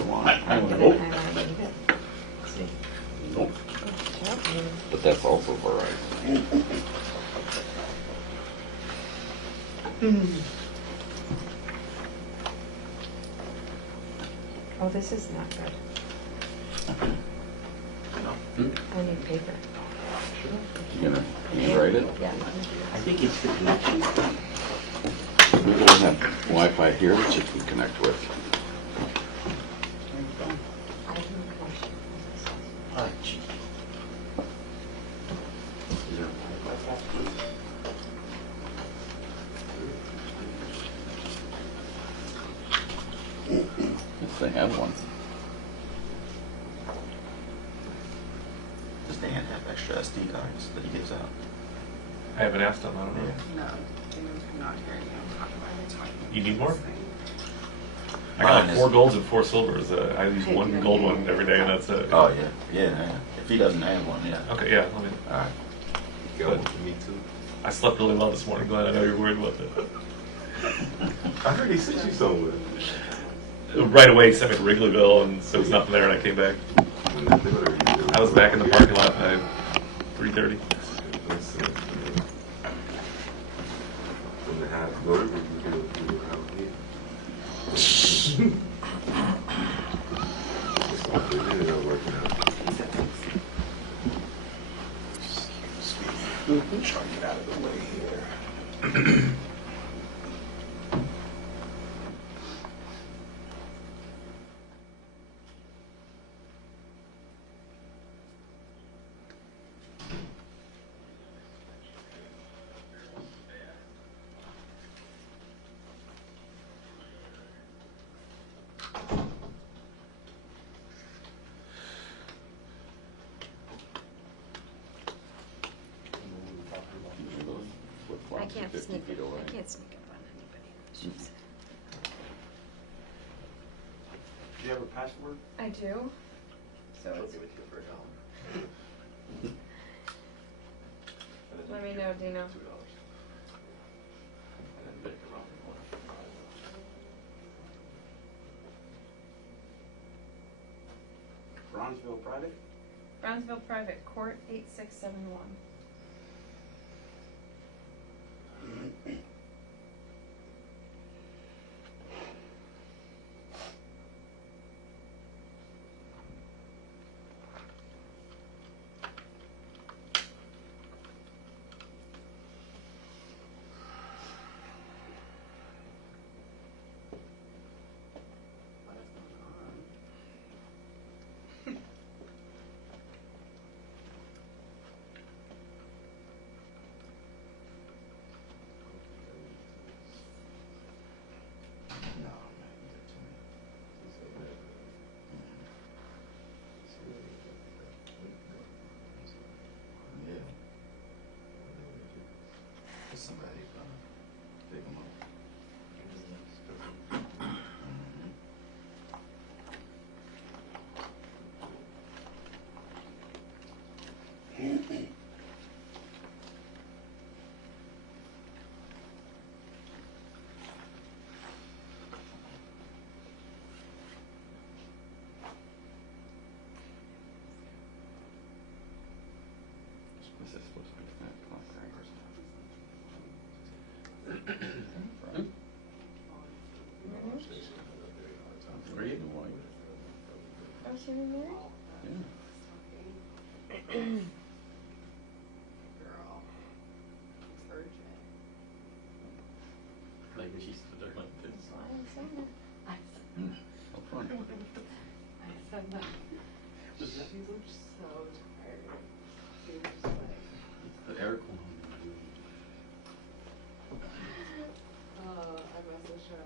Come on. Nope. But that's also Verizon. Oh, this is not good. I need paper. You gonna write it? Yeah. I think it's the connection. We don't have Wi-Fi here that you can connect with. I have no question. Oh, gee. Is there a Yes, they have one. Does Dan have extra SD cards that he gives out? I haven't asked him, I don't know. No, I'm not hearing you talk about it. Talking about You need more? this thing. I got like Mine 4 is- golds and 4 silvers. I use one gold one every day, and that's it. Oh, yeah. Yeah. If he doesn't have one, yeah. Okay, yeah. Let me. All right. Got one for me too. I slept really well this morning, Glenn. I know you're worried about that. I heard he sent you somewhere. Right away, he sent me to Wrigleyville, and there was nothing there, and I came back. I was back in the parking lot by 3:30. From the house, go to Wrigleyville, out here. It ended up working out. Try to get out of the way here. I can't sneak up on anybody. Do you have a password? I do. So I'll it's, give it to you for $1. let me know, Dino. $2. And then pick the wrong one. Bronzeville Private? Bronzeville Private, Court 8671. Somebody pick them up. This is supposed to be that clock, right? Where are you going? Oh, she remarried? Yeah. Girl. It's urgent. Like when she stood there like this. That's why I'm saying it. How fun. I said that. She looked so tired. She was just like, The air cooler. I messaged her.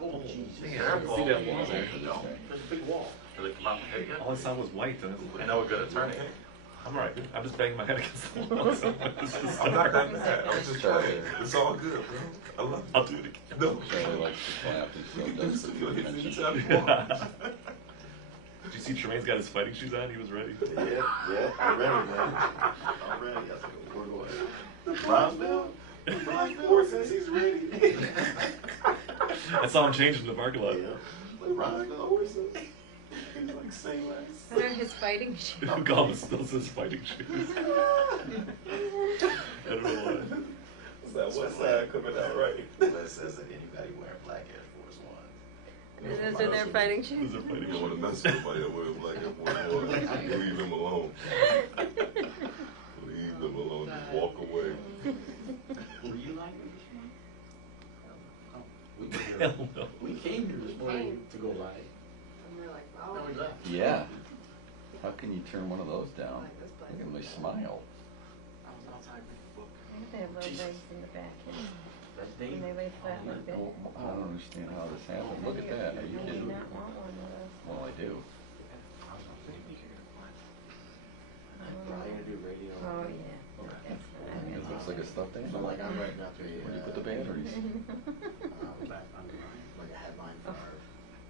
Oh, Jesus. Yeah, I see that wall there. No, there's a big wall. Like, top of hit yet? All I saw was white, and I know we're good at turning. I'm alright. I'm just banging my head against the wall. So it's just I'm not that mad. I'm just Sorry. playing. It's all good, bro. I love I'll do it again. it. No. Charlie likes to clap, he still You does can it. still hit me Mention. anytime you want. Did you see Tremaine's got his fighting shoes on? He was ready. Yeah, I'm ready, man. I'm ready. I think we're going. Bronzeville says he's ready. I saw him change in the parking lot. Yeah. Like Bronzeville horses. He's like saying less. What are his fighting shoes? Gama still says fighting shoes. I don't know why. It's that west side coming out right. That says that anybody wearing black Air Force One. Those are their fighting shoes. Those are fighting You don't want to shoes. mess with somebody that wears black Air Force One. Leave them alone. Leave them alone. Just walk away. Were you live this morning? We came here- Hell no. We came here this morning to go live. And we're like, wow. Now we left. Yeah. How can you turn one of those down? Like this place. Look at my smile. I was outside with the book. They have little legs in the back and That's Dave. they lay flat like that. I don't understand how this happened. Look at that. Are you You do kidding me? not want one of those. Well, I do. I was gonna say, you're gonna find. Probably gonna do radio. Oh, yeah. That's not- It looks like a stuffed So animal. like I'm writing up a. Where do you put the batteries? Back underline, like a headline for our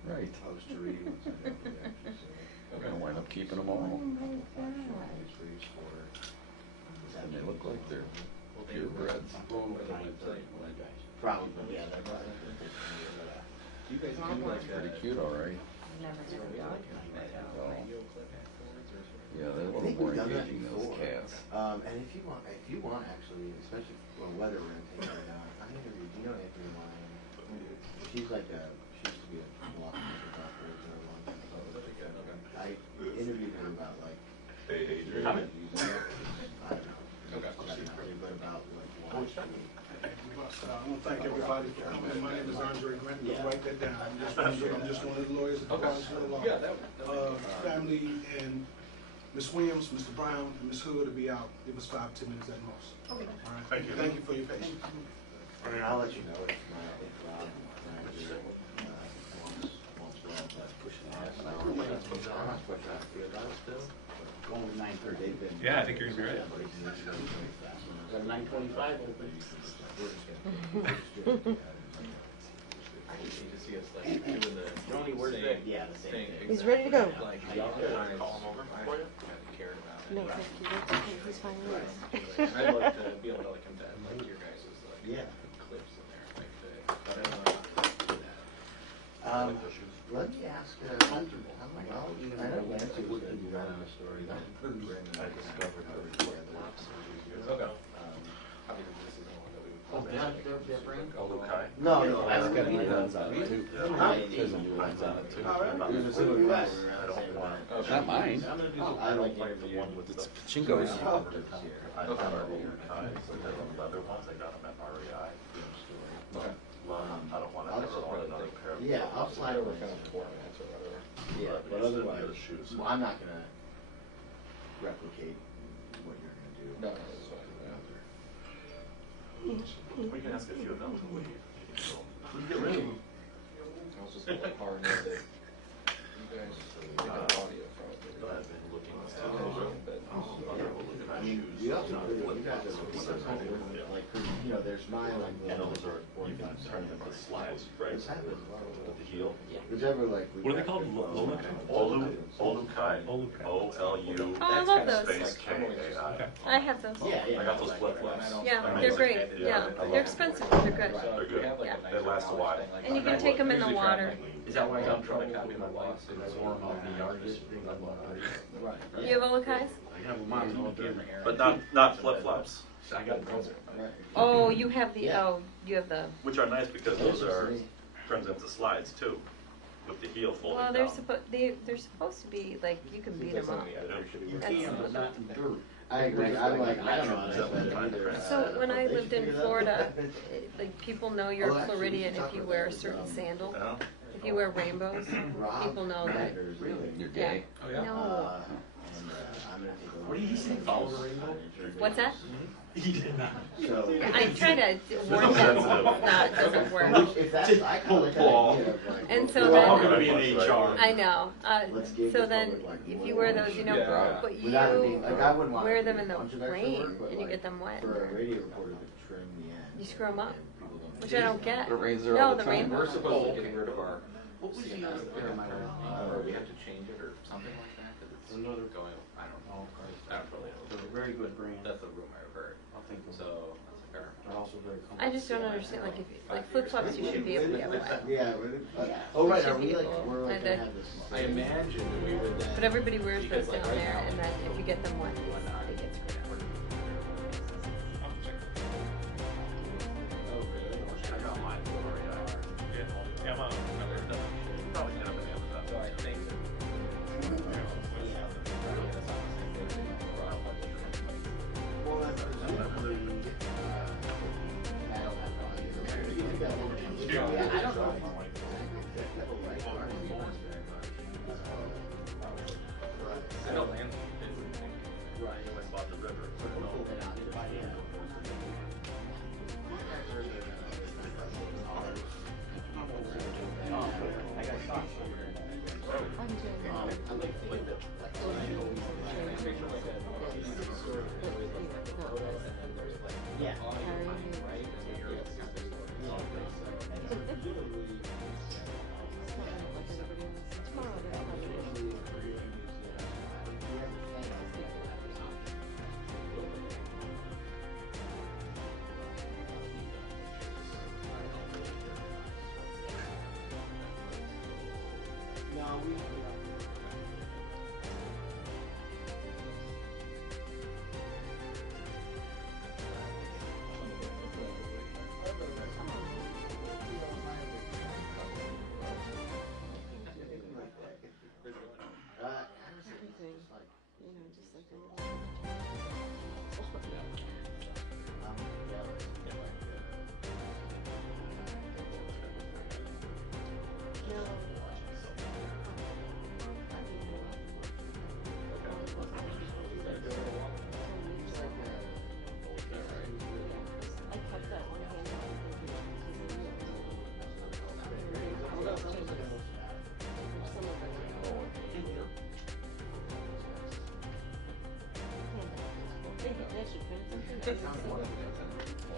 Right. post to read. Once I go over there, actually say, We're gonna wind up keeping them Oh, all. my God. It's for each quarter. And they look like they're Well, they purebreds. I'm going with the website when I guys. Probably, yeah, that's right. You guys Small do like one. Pretty cute, all right. Never had a dog. radio clip afterwards or something? Yeah, they're a I little think more we've done that engaging, those before. cats. And if you want actually, especially for weather, we're gonna take her down. I interviewed, do you know Anthony Lyon? She's like she used to be a block operator a long time ago. I interviewed her about like. Hey, Adrian. I don't know. Okay. But about like Wall Street. I want to thank everybody for coming. My name is Andre Grant. Just write that down. I'm just one of the lawyers at the Bronzeville Law Group. Family and Ms. Williams, Mr. Brown, and Ms. Hood will be out. Give us 5-10 minutes at most. Okay. All right. Thank you. Thank you for your patience. And I'll let you know if Rob wants Rob pushing that. I'm not pushing that for about still. Going with 9:30. They've been. Yeah, I think you're gonna be right. Got 9:25 open. I can see to see us like doing the Only word same that, yeah, the same thing. thing. He's ready to go. Like, Y'all good? call him over for you? I cared about it. No, thank you. That's okay. He's fine with it. I'd love to be able to like come to like your guys' like Yeah. clips in there, like the, but I don't know how to do that. Let me ask, well, I know Nancy was gonna do that on a story that I discovered her before the lobster. Okay. Obviously, this isn't one that we would. Oh, they're brand? Oh, Lukai? No, that's It's got gonna new be ones on it too. Huh? It says new ones on it too. There's a silver glass. I don't want. It's not mine. I'm gonna do Oh, some. I like the one with It's the. Chingo's. I found our older ties, so they're the leather ones, I got them at REI. Okay. I don't want to ever own another pair of. Yeah, I'll slide over kind of some. formats or whatever. Yeah, but But otherwise, the other shoes. well, I'm not gonna replicate what you're gonna do. No, that's fine. We can ask a few of them to leave. You get rid of them. I was just going hard and say, you guys, they got audio from it. But I've been looking at But I mean, you also, you guys are, like, you know, there's my, like, And those are, you can turn them into slides, right? This happens. With the heel. Whichever, like. What are they called? Lola? Olukai. Olukai. O-L-U. Oh, I love those. Space K-A-I. Okay. I have those. Yeah, yeah. I got those flip flops. Yeah, they're great. Yeah, they're expensive, but they're good. So if you have like Yeah. a nice They last a while. thing like And you can that, take 'em in the usually try and, water. like, Is that why I'm trying to copy my wife's? Right. You have Olakais? I have a mom, But not flip-flops, I got those. Oh, you have the, Yeah. oh, you have the, which are nice because those are, turns into slides too, with the heel folding well, down. they're supposed to be, like, you can beat them up. I agree, I'm like, I don't know how to Is that spell it fine? either. So when I They lived should in figure that Florida, out. like, people know you're Oh, actually, Floridian we if should you talk wear a about certain this, sandal. Yeah. If you wear rainbows, Rob people know that. Sanders, really. You're Yeah. gay. Oh, yeah? No. And I'm gonna take over. Follow the rainbow? What's that? He did not. So. I try to warn them that it doesn't work. If that's, I kind of like that idea of like. And so We're all then- gonna be in HR. I know. Let's give So the then, public, like, if more you wear those, you know, Yeah. but you Without it being, like, I wouldn't want. wear to them do in a the bunch of extra rain work, but, and you like, get them wet. For a radio reporter to trim the end. You screw 'em up, and people don't- which I don't get. It rains there No, all the the time. rainbow. We're supposed to get rid of our What was the CNS other- there, or or we have to change it or something like that, because it's Another- going, I don't know. I don't really know. They're a very good brand. That's a rumor I've heard. I'll think of it. So, that's fair. They're also very I just don't understand, like, if you, like flip flops, you should be able to get wet. Yeah. Oh, right, are Should we be like, able- we're like and gonna then- have this. I imagine that we would then. But everybody wears those Because, like, down right there, now, and then if you get them wet, whatnot, they get screwed up. Oh, really? I got mine already. Yeah, I'm on. Probably get up and Amazon. So I think that. Well, that's presumably, that'll have value. Yeah, I don't know. I know Lance did. Right. He went and bought the river. Put it all Yeah. No, we.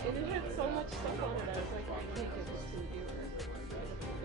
And it had so much stuff on it, I was like, I can't give this to the viewer.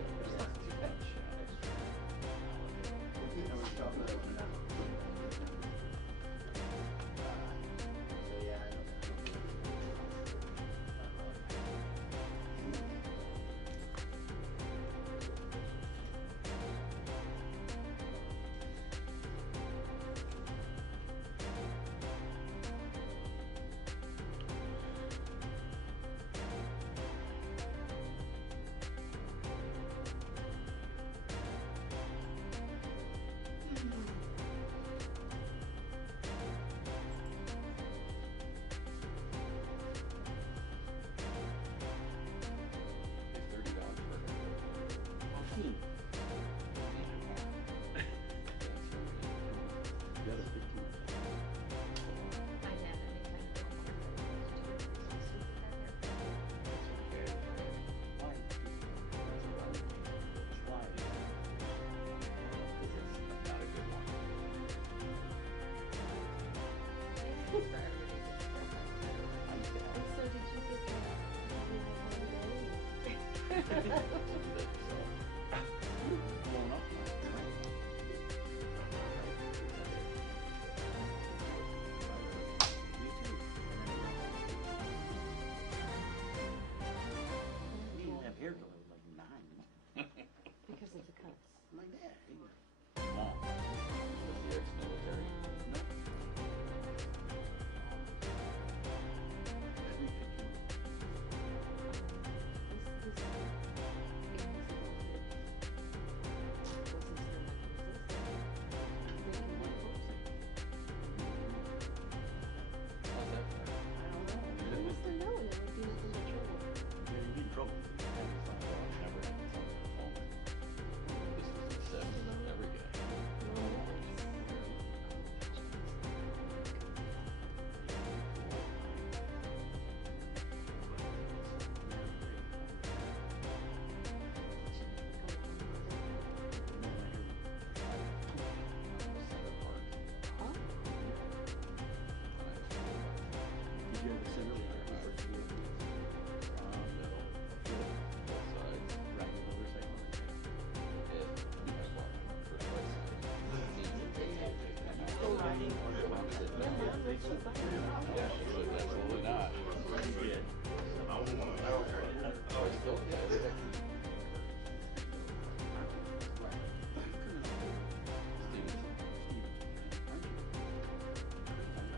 Absolutely not.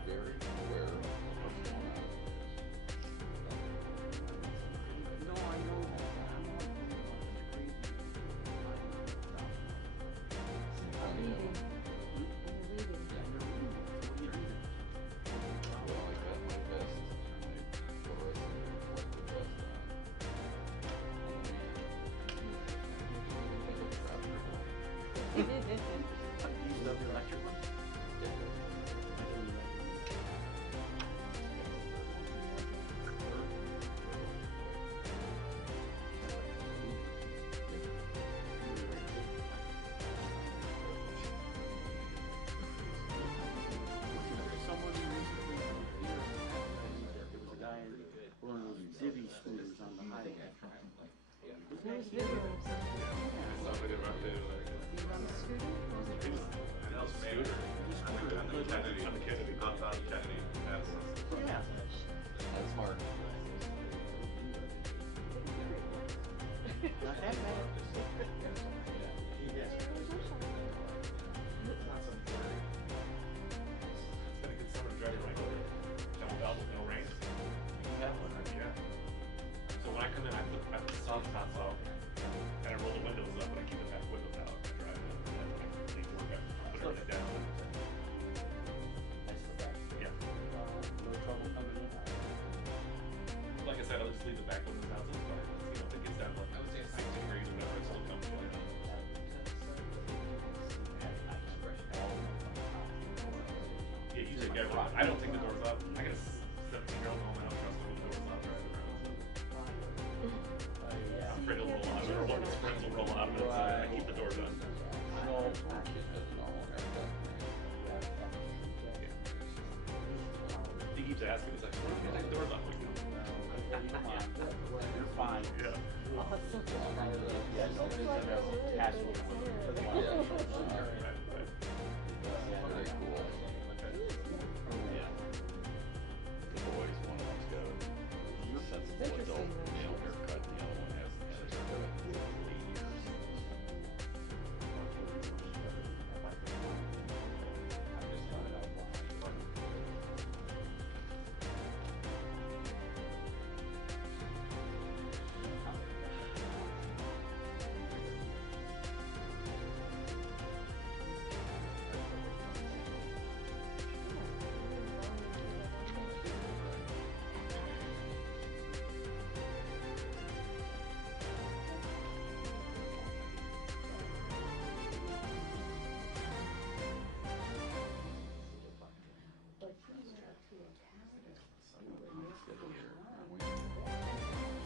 Very aware of what's going on. No, I know that. Antonio. Well, I got my best. You love the electric one? Someone recently, there was a guy one of those divvy scooters on the highway. There's videos. On the Kennedy. On Kennedy. Yeah. That's smart. Not that bad. It's been a good summer driving my motor. Double belt with no reins. You have one? Yeah. So when I come in, I put the soft spots off, and I roll the windows up, and I keep the back windows out. I drive in, and then when I leave work, I put everything down. That's the best. Yeah. No trouble coming in. Like I said, I'll just leave the back windows out, so it's fine. You know, if it gets down to like 6 degrees or whatever, it still comes in. Yeah, you take everything. I don't take the doors up. I got a 17-year-old home, and I don't trust them with the doors out driving around. I'm afraid it'll roll out of it, or one of his friends will roll out of it, so I keep the doors up. No, our kid has a normal haircut. He keeps asking, he's like, "Why don't you take the doors off?" I'm like, "No." You're fine. Yeah. Yeah, no, it's casual. Right, right. Very cool. Yeah. The boys, one of them's got a sensible adult male haircut, the other one has a haircut 8 years.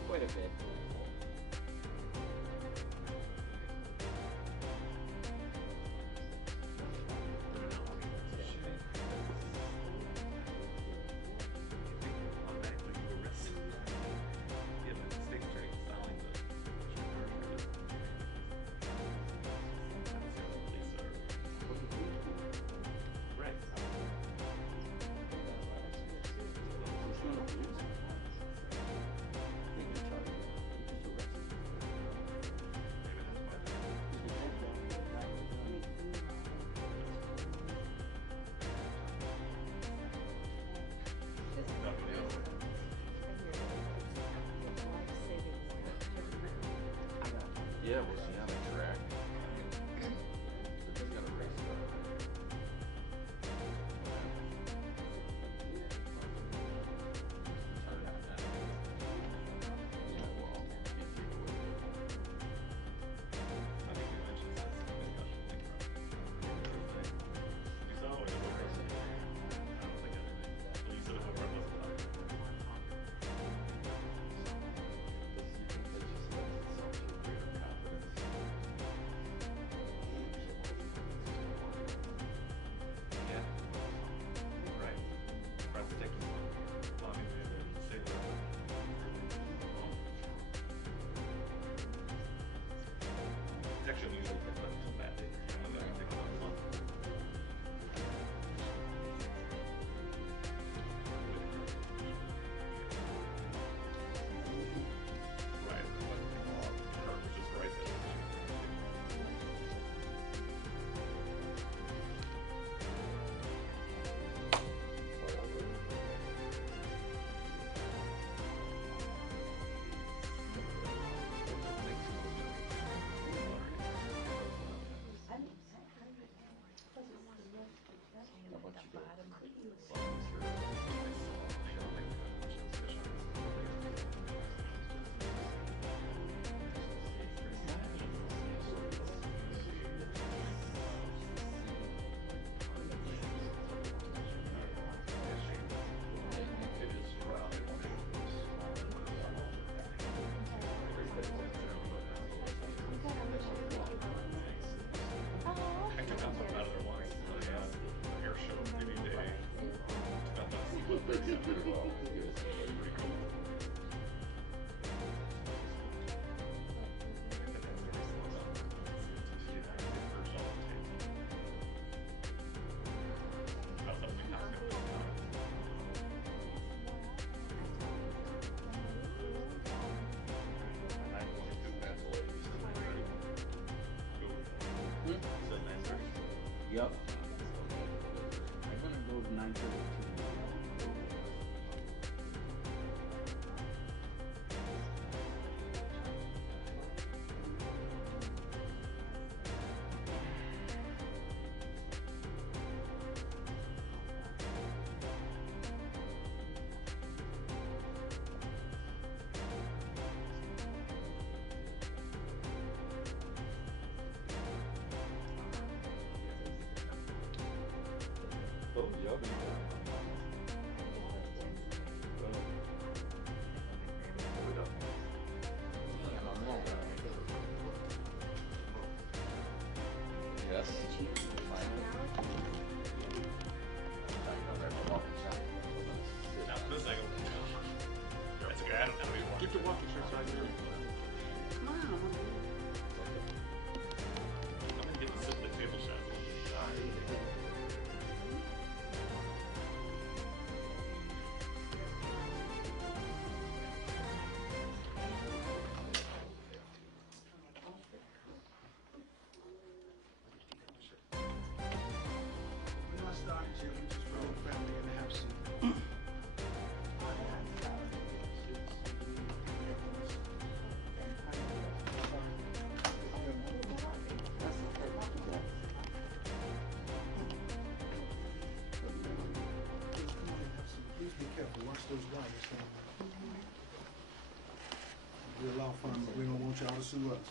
Quite a bit. Automatically you arrest. Yeah, but the state's attorney can file the police are right. How much you got? I took out another one. A hair show, maybe a day. Yep. I'm gonna go to 9:32. Oh, yup. Yes. Now, this thing, that's okay. I don't even want Get your walking shirts right there. Come on. I'm gonna get the table shot. When I started here, we just for the family and have some. Please be careful, watch those wires down there. We're a law firm, but we don't want y'all to sue us.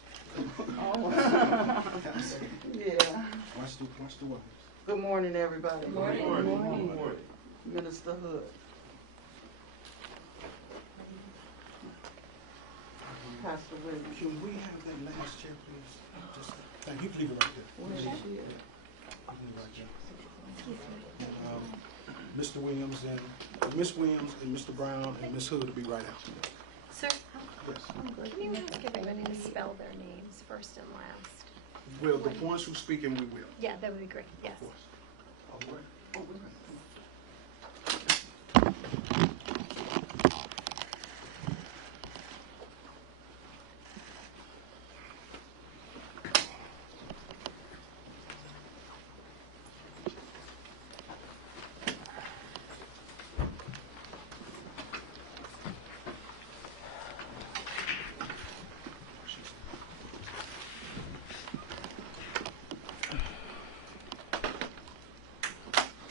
Yeah. Watch the wires. Good morning, everybody. Good morning. Good morning. Minister Hood. Pastor Williams. Can we have that last chair, please? Just, thank you, leave it right there. Where is she at? Leave it right there. Mr. Williams and, Miss Williams and Mr. Brown and Miss Hood will be right out. Sir, Yes. can you ask everybody to spell their names first and last? Well, the ones who speaking, we will, Yeah, that would be great, yes. of course. All right.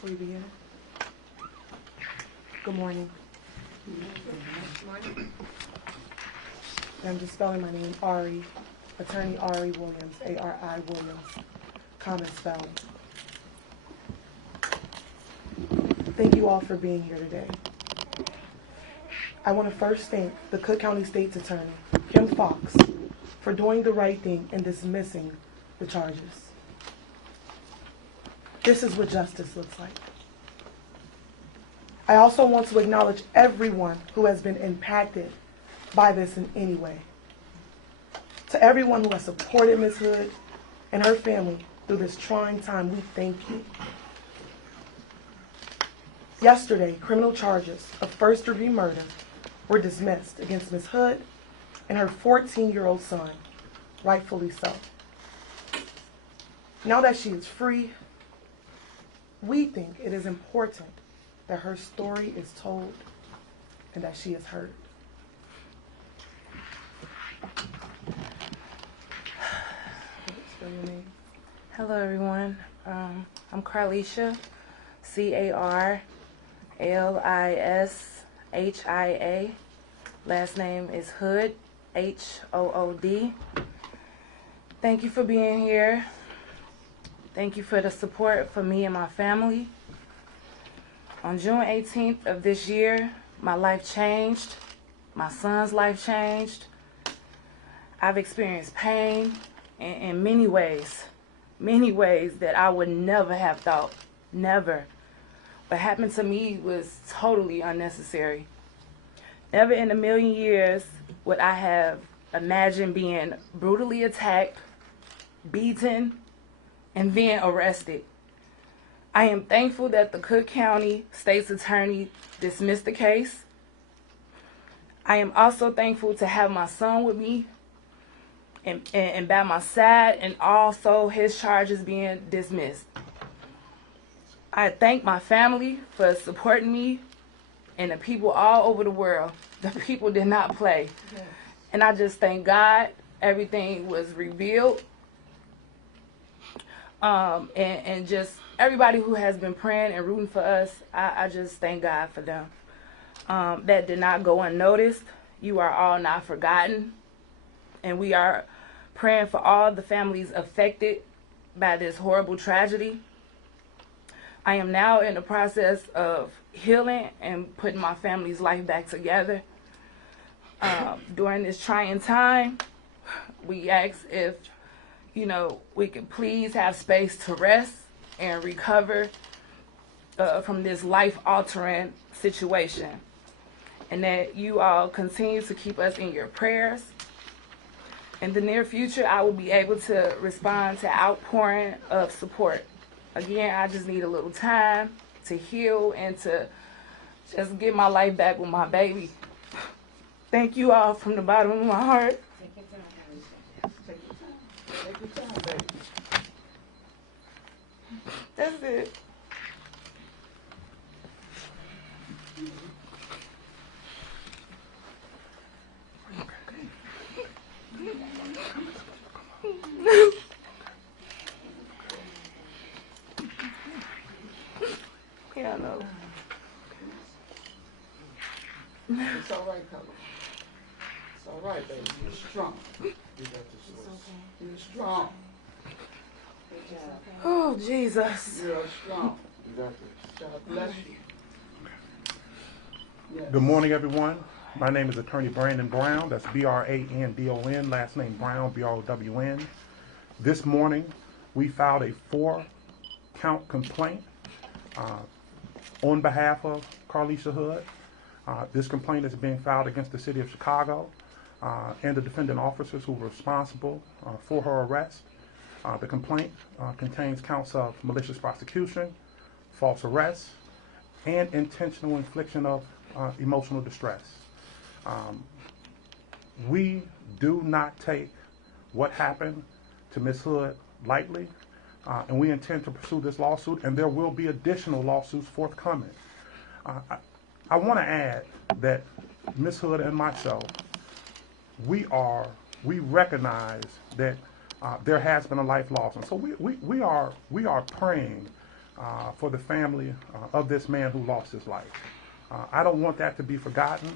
Before you begin. Good morning. Good morning. I'm just spelling my name, Ari, Attorney Ari Williams, A-R-I Williams, common spelling. Thank you all for being here today. I want to first thank the Cook County State's Attorney, Kim Fox, for doing the right thing and dismissing the charges. This is what justice looks like. I also want to acknowledge everyone who has been impacted by this in any way. To everyone who has supported Ms. Hood and her family through this trying time, we thank you. Yesterday, criminal charges of first-degree murder were dismissed against Ms. Hood and her 14-year-old son, rightfully so. Now that she is free, we think it is important that her story is told and that she is heard. Spell your name. Hello, everyone. I'm Carlishia Carlishia. Last name is Hood, Hood. Thank you for being here. Thank you for the support for me and my family. On June 18th of this year, my life changed. My son's life changed. I've experienced pain in many ways that I would never have thought, never. What happened to me was totally unnecessary. Never in a million years would I have imagined being brutally attacked, beaten, and then arrested. I am thankful that the Cook County State's Attorney dismissed the case. I am also thankful to have my son with me and by my side, and also his charges being dismissed. I thank my family for supporting me and the people all over the world. The people did not play. And I just thank God everything was revealed. And just everybody who has been praying and rooting for us, I just thank God for them. That did not go unnoticed. You are all not forgotten. And we are praying for all the families affected by this horrible tragedy. I am now in the process of healing and putting my family's life back together. During this trying time, we ask if, we could please have space to rest and recover from this life-altering situation. And that you all continue to keep us in your prayers. In the near future, I will be able to respond to outpouring of support. Again, I just need a little time to heal and to just get my life back with my baby. Thank you all from the bottom of my heart. Take your time, Carlishia. Take your time, baby. That's it. Yeah, I know. It's all right, Carlishia. It's all right, baby. You're strong. You're strong. Oh, Jesus. You're strong. God bless you. Yes. Good morning, everyone. My name is Attorney Brandon Brown. That's Brandon, last name Brown, Brown. This morning, we filed a 4-count complaint on behalf of Carlishia Hood. This complaint is being filed against the City of Chicago and the defendant officers who were responsible for her arrest. The complaint contains counts of malicious prosecution, false arrest, and intentional infliction of emotional distress. We do not take what happened to Ms. Hood lightly, and we intend to pursue this lawsuit, and there will be additional lawsuits forthcoming. I want to add that Ms. Hood and myself, we recognize that there has been a life lost, and so we are praying for the family of this man who lost his life. I don't want that to be forgotten.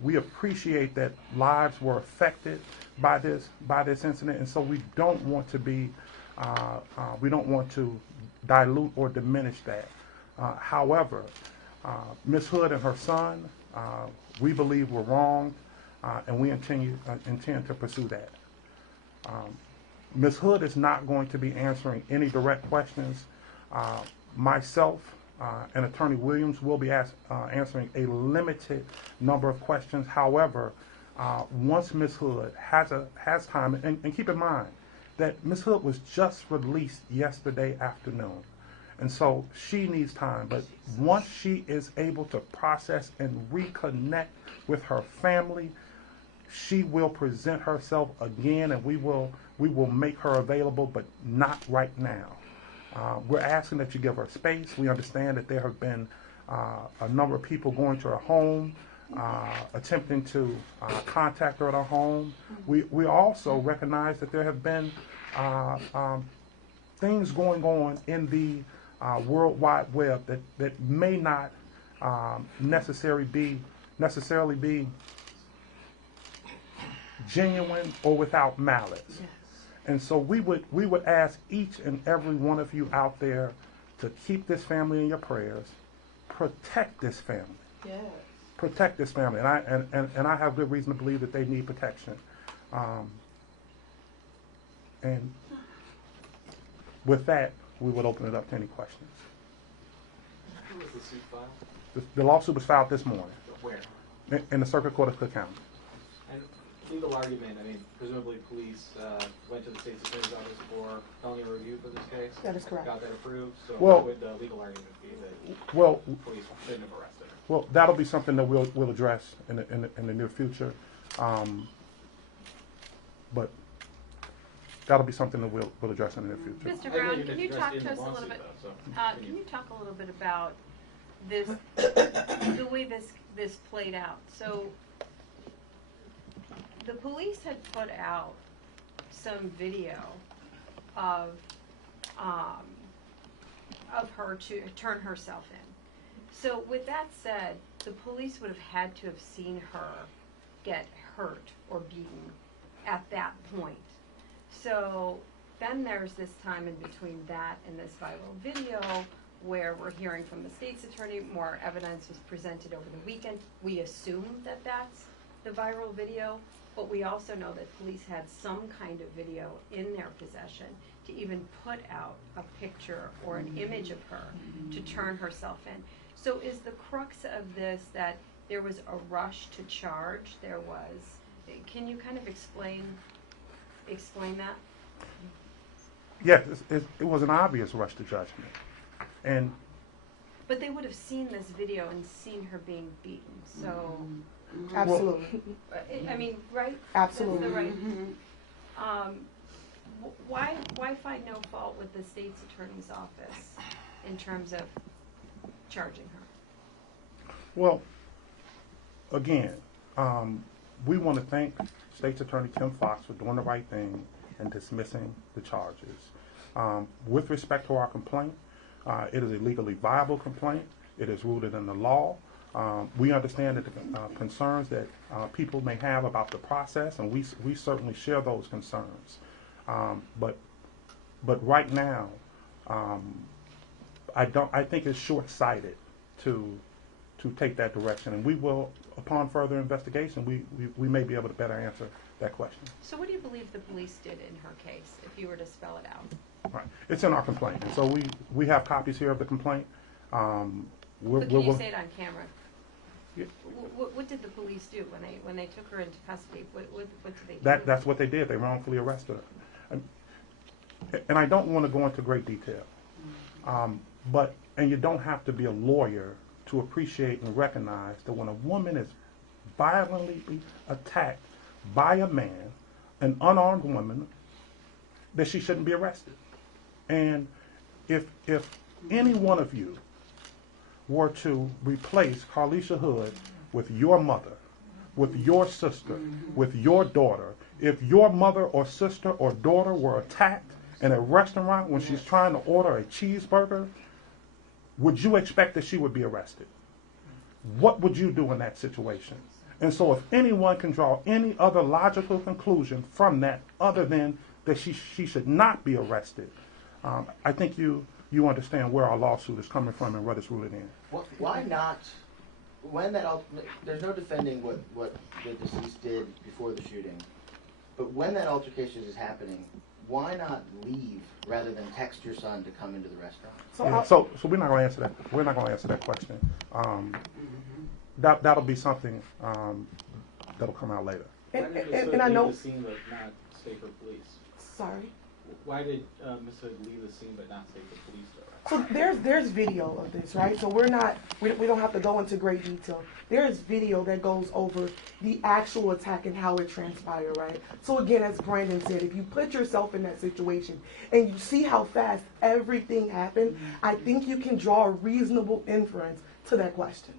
We appreciate that lives were affected by this incident, and so we don't want to dilute or diminish that. However, Ms. Hood and her son, we believe were wronged, and we intend to pursue that. Ms. Hood is not going to be answering any direct questions. Myself and Attorney Williams will be answering a limited number of questions. However, once Ms. Hood has time, and keep in mind that Ms. Hood was just released yesterday afternoon, and so she needs time. But once she is able to process and reconnect with her family, she will present herself again, and we will make her available, but not right now. We're asking that you give her space. We understand that there have been a number of people going to her home, attempting to contact her at her home. We also recognize that there have been things going on in the World Wide Web that may not necessarily be genuine or without malice. Yes. And so we would ask each and every one of you out there to keep this family in your prayers, protect this family. Yes. Protect this family, and I have good reason to believe that they need protection. And with that, we would open it up to any questions. Who was the suit filed? The lawsuit was filed this morning. Where? In the Circuit Court of Cook County. And legal argument, I mean, presumably police went to the state's attorney's office for felony review for this case? That is correct. Got that approved, so Well, what would the legal argument be that police shouldn't have arrested her? Well, that'll be something that we'll address in the near future. But that'll be something that we'll address in the near future. Mr. Brown, can you talk to us a little bit? Can you talk a little bit about this, the way this played out? So the police had put out some video of her to turn herself in. So with that said, the police would have had to have seen her get hurt or beaten at that point. So then there's this time in between that and this viral video where we're hearing from the state's attorney, more evidence was presented over the weekend. We assume that that's the viral video, but we also know that police had some kind of video in their possession to even put out a picture or an image of her to turn herself in. So is the crux of this that there was a rush to charge? Can you kind of explain that? Yes, it was an obvious rush to judgment. But they would have seen this video and seen her being beaten, so... Absolutely. I mean, right? Absolutely. That's the right... why find no fault with the state's attorney's office in terms of charging her? Well, again, we want to thank State's Attorney Tim Fox for doing the right thing and dismissing the charges. With respect to our complaint, it is a legally viable complaint. It is rooted in the law. We understand that the concerns that people may have about the process, and we certainly share those concerns. But right now, I think it's short-sighted to take that direction, and we will, upon further investigation, we may be able to better answer that question. So what do you believe the police did in her case, if you were to spell it out? Right, it's in our complaint, and so we have copies here of the complaint. But can you say it on camera? Yeah. What did the police do when they took her into custody? What did they do? That's what they did. They wrongfully arrested her, and I don't want to go into great detail, and you don't have to be a lawyer to appreciate and recognize that when a woman is violently attacked by a man, an unarmed woman, that she shouldn't be arrested. And if any one of you were to replace Carlishia Hood with your mother, with your sister, with your daughter, if your mother or sister or daughter were attacked in a restaurant when she's trying to order a cheeseburger, would you expect that she would be arrested? What would you do in that situation? And so if anyone can draw any other logical conclusion from that other than that she should not be arrested, I think you understand where our lawsuit is coming from and what it's rooted in. Why not, there's no defending what the deceased did before the shooting, but when that altercation is happening, why not leave rather than text your son to come into the restaurant? So we're not going to answer that. We're not going to answer that question. That'll be something that'll come out later. And I know. Leave the scene but not stay for police? Sorry. Why did Ms. Hood leave the scene but not stay for police? So there's video of this, right? So we don't have to go into great detail. There's video that goes over the actual attack and how it transpired, right? So again, as Brandon said, if you put yourself in that situation and you see how fast everything happened, I think you can draw a reasonable inference to that question.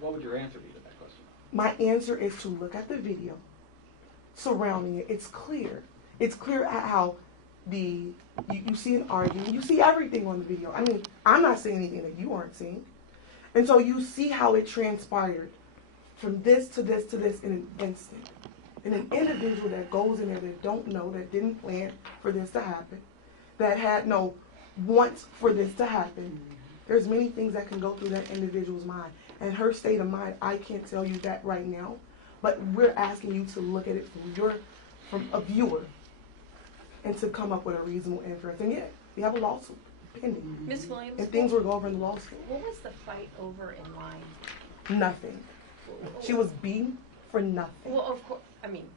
What would your answer be to that question? My answer is to look at the video surrounding it. It's clear. It's clear how you see an argument, you see everything on the video. I mean, I'm not saying anything that you aren't seeing. And so you see how it transpired from this to this to this in an instant. And an individual that goes in there that don't know, that didn't plan for this to happen, that had no wants for this to happen. There's many things that can go through that individual's mind. And her state of mind, I can't tell you that right now. But we're asking you to look at it from a viewer and to come up with a reasonable inference. And yet, we have a lawsuit pending. Ms. Williams? And things were going over in the lawsuit. What was the fight over in line? Nothing. She was beaten for nothing. Well, of course, I mean,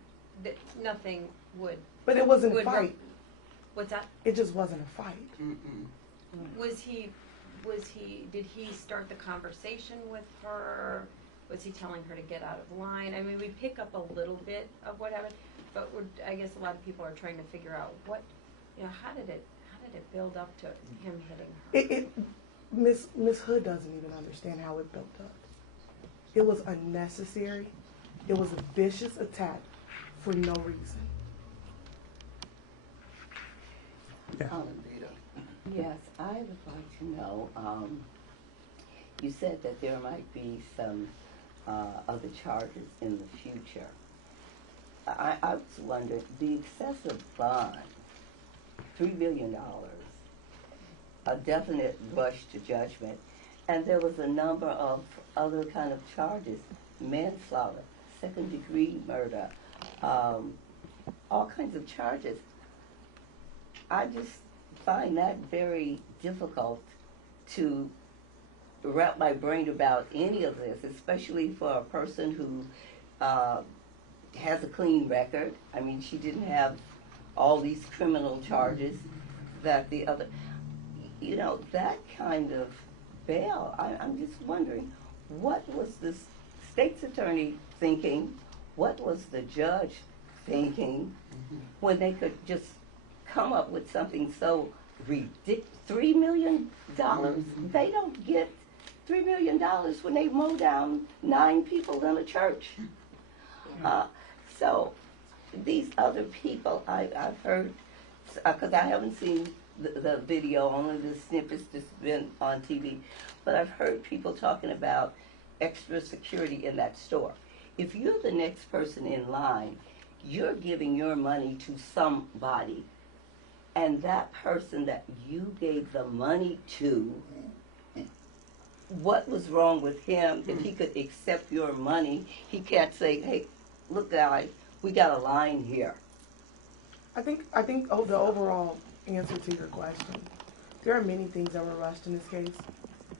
nothing would. But it wasn't a fight. What's that? It just wasn't a fight. Did he start the conversation with her? Was he telling her to get out of line? I mean, we pick up a little bit of what happened, but I guess a lot of people are trying to figure out how did it build up to him hitting her? Miss Hood doesn't even understand how it built up. It was unnecessary. It was a vicious attack for no reason. Yes, I would like to know, you said that there might be some other charges in the future. I was wondering, the excessive bond, $3 million, a definite rush to judgment, and there was a number of other kind of charges, manslaughter, second-degree murder, all kinds of charges. I just find that very difficult to wrap my brain about any of this, especially for a person who has a clean record. I mean, she didn't have all these criminal charges that the other, that kind of bail. I'm just wondering, what was the state's attorney thinking? What was the judge thinking when they could just come up with something so ridiculous? $3 million. They don't get $3 million when they mow down 9 people in a church. So these other people, I've heard, because I haven't seen the video, only the snippets that's been on TV, but I've heard people talking about extra security in that store. If you're the next person in line, you're giving your money to somebody, and that person that you gave the money to, what was wrong with him? If he could accept your money, he can't say, hey, look guys, we got a line here. I think the overall answer to your question, there are many things that were rushed in this case.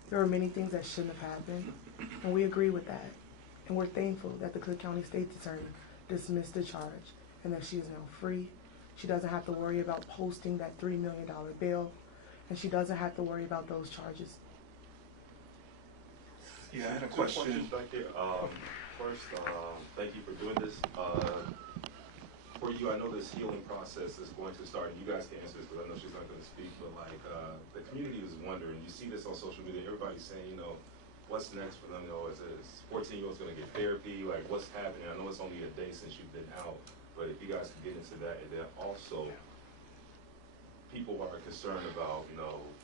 There are many things that shouldn't have happened, and we agree with that. And we're thankful that the Cook County State's Attorney dismissed the charge and that she is now free. She doesn't have to worry about posting that $3 million bail, and she doesn't have to worry about those charges. Yeah, I had a question. 2 questions back there. First, thank you for doing this. For you, I know this healing process is going to start, and you guys can answer this because I know she's not going to speak, but the community is wondering, you see this on social media, everybody's saying, what's next for them? Is 14-year-olds going to get therapy? Like, what's happening? I know it's only a day since you've been out, but if you guys could get into that, and then also, people are concerned about,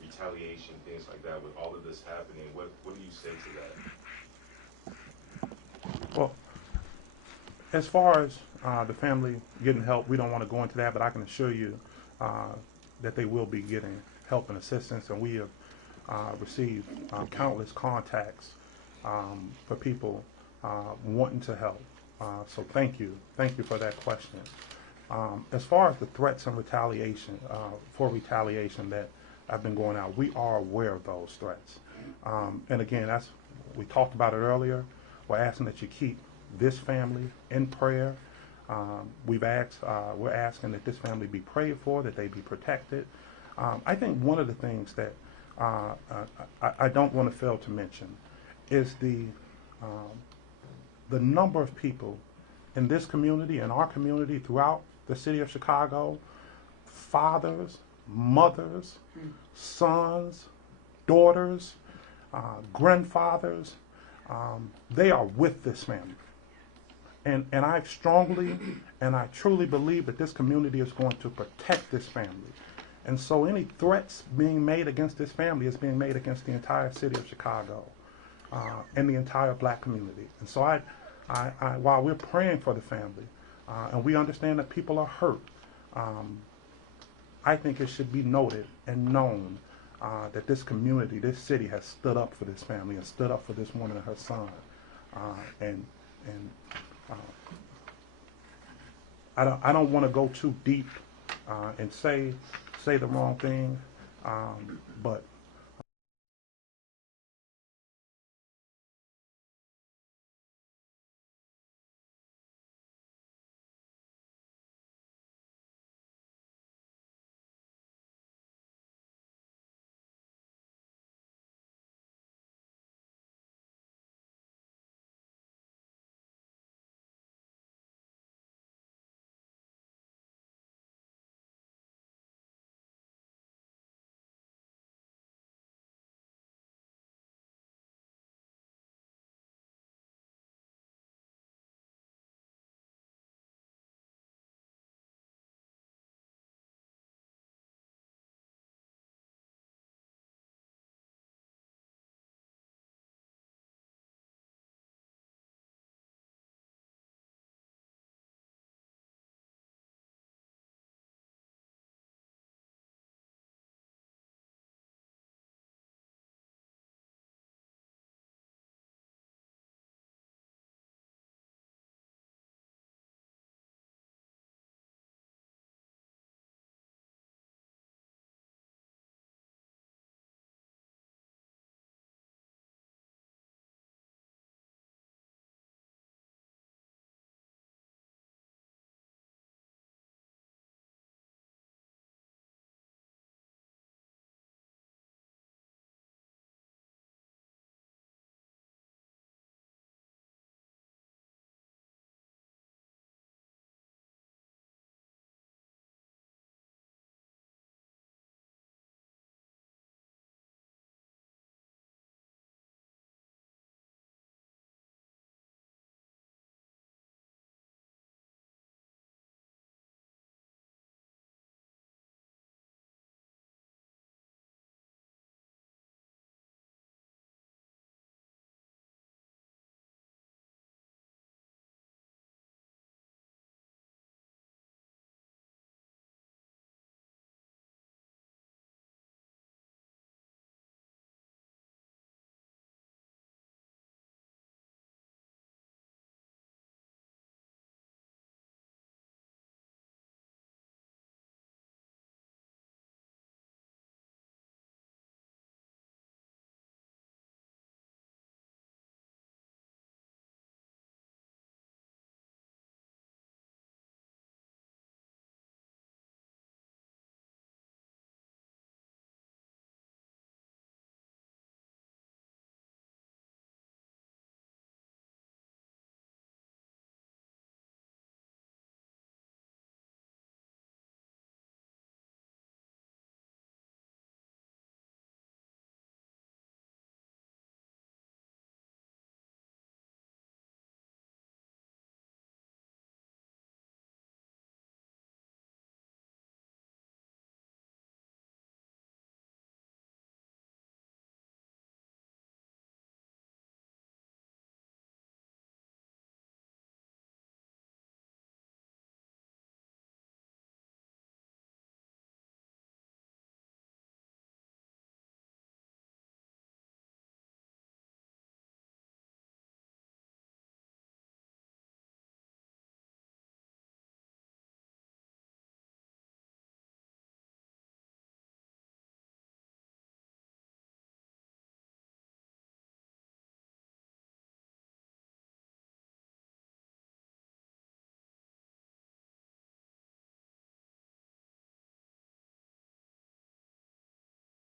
retaliation, things like that. With all of this happening, what do you say to that? Well, as far as the family getting help, we don't want to go into that, but I can assure you that they will be getting help and assistance, and we have received countless contacts for people wanting to help. So thank you for that question. As far as the threats and retaliation, that have been going out, we are aware of those threats. And again, we talked about it earlier. We're asking that you keep this family in prayer. We're asking that this family be prayed for, that they be protected. I think one of the things that I don't want to fail to mention is the number of people in this community, in our community, throughout the city of Chicago, fathers, mothers, sons, daughters, grandfathers, they are with this family. And I strongly and I truly believe that this community is going to protect this family. And so any threats being made against this family is being made against the entire city of Chicago and the entire black community. And so while we're praying for the family and we understand that people are hurt, I think it should be noted and known that this community, this city has stood up for this family and stood up for this woman and her son. I don't want to go too deep and say the wrong thing, but